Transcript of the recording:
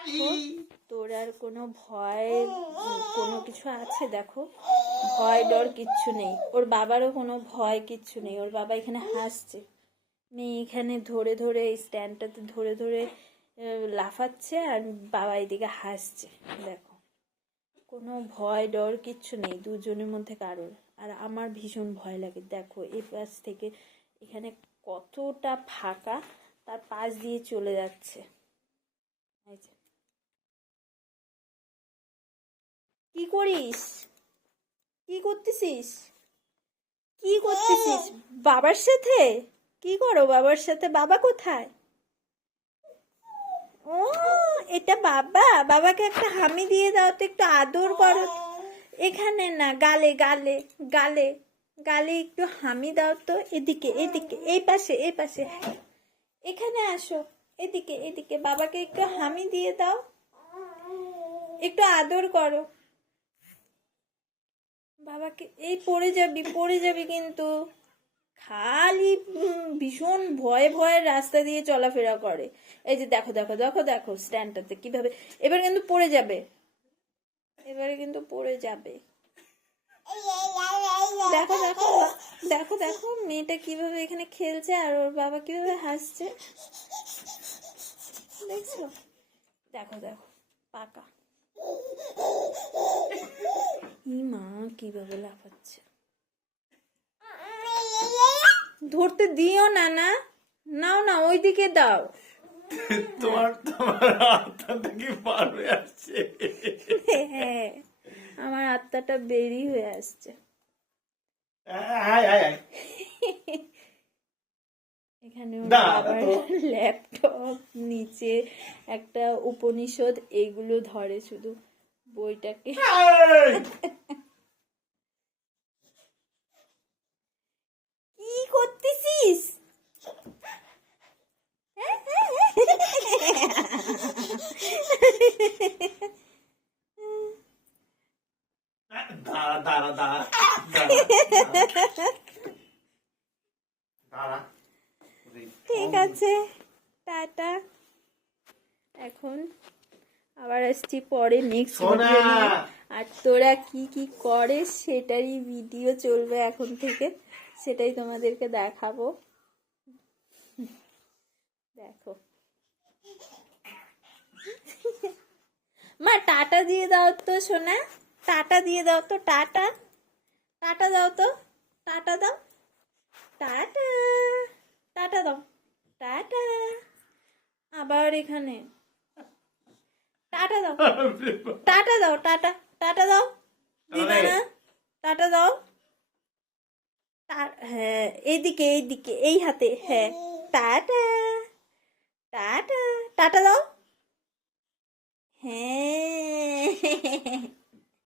দেখো তোর আর কোনো ভয় কোনো কিছু আছে দেখো ভয় ডর কিচ্ছু নেই ওর বাবারও কোনো ভয় কিচ্ছু নেই ওর বাবা এখানে হাসছে মেয়ে এখানে ধরে ধরে এই স্ট্যান্ডটাতে ধরে ধরে লাফাচ্ছে আর বাবা এদিকে হাসছে দেখো কোনো ভয় ডর কিচ্ছু নেই দুজনের মধ্যে কারোর আর আমার ভীষণ ভয় লাগে দেখো এই পাশ থেকে এখানে কতটা ফাঁকা তার পাশ দিয়ে চলে যাচ্ছে এই যে। কি করিস? কি করতেছিস? কি করতেছিস? বাবার সাথে? কি করো বাবার সাথে? বাবা কোথায়? ও এটা বাবা। বাবাকে একটা হামি দিয়ে দাও তো একটু আদর করো। এখানে না গালে গালে গালে গালে একটু হামি দাও তো। এদিকে এদিকে এই পাশে এই পাশে। এখানে আসো। এদিকে এদিকে। বাবাকে একটু হামি দিয়ে দাও। একটু আদর করো। বাবাকে, এই পড়ে যাবি পড়ে যাবি কিন্তু। খালি ভীষণ ভয়ে ভয়ে রাস্তা দিয়ে চলাফেরা করে। এই যে দেখো দেখো দেখো দেখো স্ট্যান্ডটাতে কীভাবে। এবার কিন্তু পড়ে যাবে। এবারে কিন্তু পড়ে যাবে। দেখো দেখো দেখো দেখো, মেয়েটা কীভাবে এখানে খেলছে আর ওর বাবা কীভাবে হাসছে। দেখছ? দেখো দেখো, পাকা। কীভাবে লাফাচ্ছে? ধরতে দিও না না। নাও না ওইদিকে দাও। তোমার তোমার আত্মা থেকে পার আসছে? হ্যাঁ আমার আত্মাটা বেরি হয়ে আসছে। এখানে। ল্যাপটপ নিচে একটা উপনিষদ এগুলো ধরে শুধু বইটাকে কি করতেছিস দাঁড়া দাঁড়া দাঁড়া দাঁড়া। ঠিক আছে টাটা। এখন আবার আসছি পরে নেক্সট। আর তোরা কি কি করে সেটারই ভিডিও চলবে এখন থেকে সেটাই তোমাদেরকে দেখাবো দেখো মা টাটা দিয়ে দাও তো, সোনা। টাটা দিয়ে দাও তো, টাটা। টাটা দাও তো, টাটা দাও। টাটা টাটা দাও, টাটা। আবার এখানে। টাটা দাও। টাটা দাও, টাটা টাটা দাও। দিবে না? টাটা দাও। হ্যাঁ এইদিকে এইদিকে, এই হাতে হ্যাঁ। টাটা টাটা টাটা দাও। heh heh